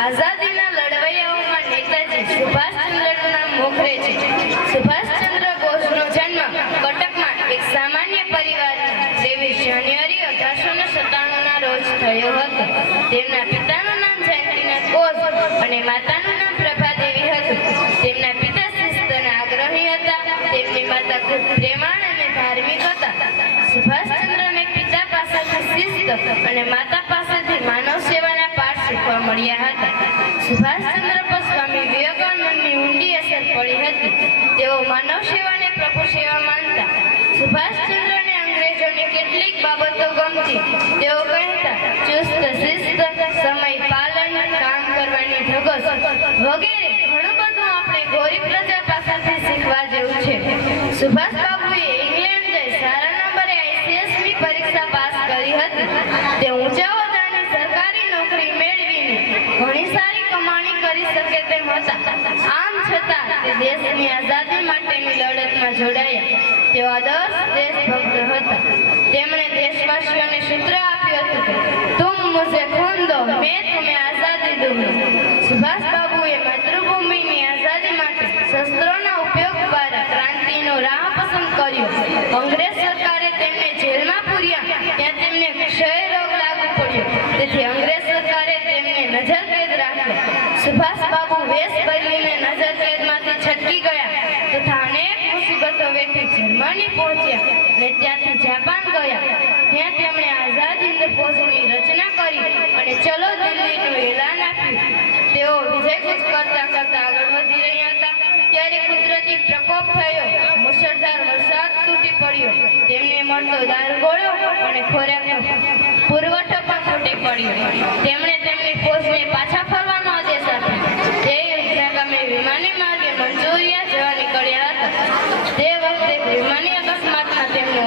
આઝાદીના લડવૈયાઓમાં નેતાજી સુભાષચંદ્રનું નામ મોખરે છે. સુભાષચંદ્ર બોઝનો જન્મ કટકમાં એક સામાન્ય પરિવાર ત્રેવીસ જાન્યુઆરી અઢારસો ને રોજ થયો હતો. તેમના પિતાનું નામ જાનકીનાથ બોઝ અને માતાનું નામ પ્રભાદેવી હતું. તેમના પિતા શિસ્તના આગ્રહી હતા. તેમની માતા અને ધાર્મિક હતા. સુભાષચંદ્રને પિતા પાસેથી શિસ્ત અને માતા પાસેથી સુભાષચંદ્ર પર સ્વામી ઊંડી અસર પડી હતી તેઓ માનવ સેવાને પ્રભુ સેવા માનતા સુભાષચંદ્રને અંગ્રેજોની કેટલીક બાબતો ગમતી તેઓ કહેતા ચુસ્ત શિસ્ત સમય પાલન કામ કરવાની ધગસ વગેરે ઘણું આપણે ગોરી પ્રજા પાસેથી શીખવા જેવું છે સુભાષ બાબુએ ઇંગ્લેન્ડ જઈ સારા નંબરે આઈસીએસની પરીક્ષા પાસ કરી હતી તે ઊંચા હોદ્દાની સરકારી નોકરી મેળવીને ઘણી સારી કમાણી કરી શકે તેમ શસ્ત્રોના ઉપયોગ દ્વારા ક્રાંતિનો રાહ પસંદ કર્યો. કોંગ્રેસ સરકારે તેમને જેલમાં પૂર્યા, ત્યાં તેમને ક્ષય રોગ લાગુ પડ્યો. તેથી અંગ્રેજ સરકારે તેમને નજરકેદ રાખ્યો. સુભાષ વેશ બદલીને નજરકેદમાંથી છટકી ગયા તથા અનેક મુસીબતો વેઠી જર્મની પહોંચ્યા ને ત્યાંથી જાપાન ગયા. ત્યાં તેમણે આઝાદ હિંદ ફોજની રચના કરી અને ચલો દિલ્હીનું એલાન આપ્યું. તેઓ વિજય કૂચ કરતા કરતા આગળ વધી રહ્યા હતા. ત્યારે કુદરતી પ્રકોપ થયો. મુશળધાર વરસાદ તૂટી પડ્યો. તેમને મળતો દારગોળો અને ખોરાકનો પુરવઠો પણ તૂટી પડ્યો.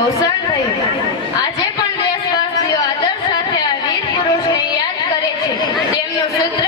અવસાન થયું. આજે પણ દેશવાસીઓ આદર સાથે આ વીર પુરુષને યાદ કરે છે. તેમનું સૂત્ર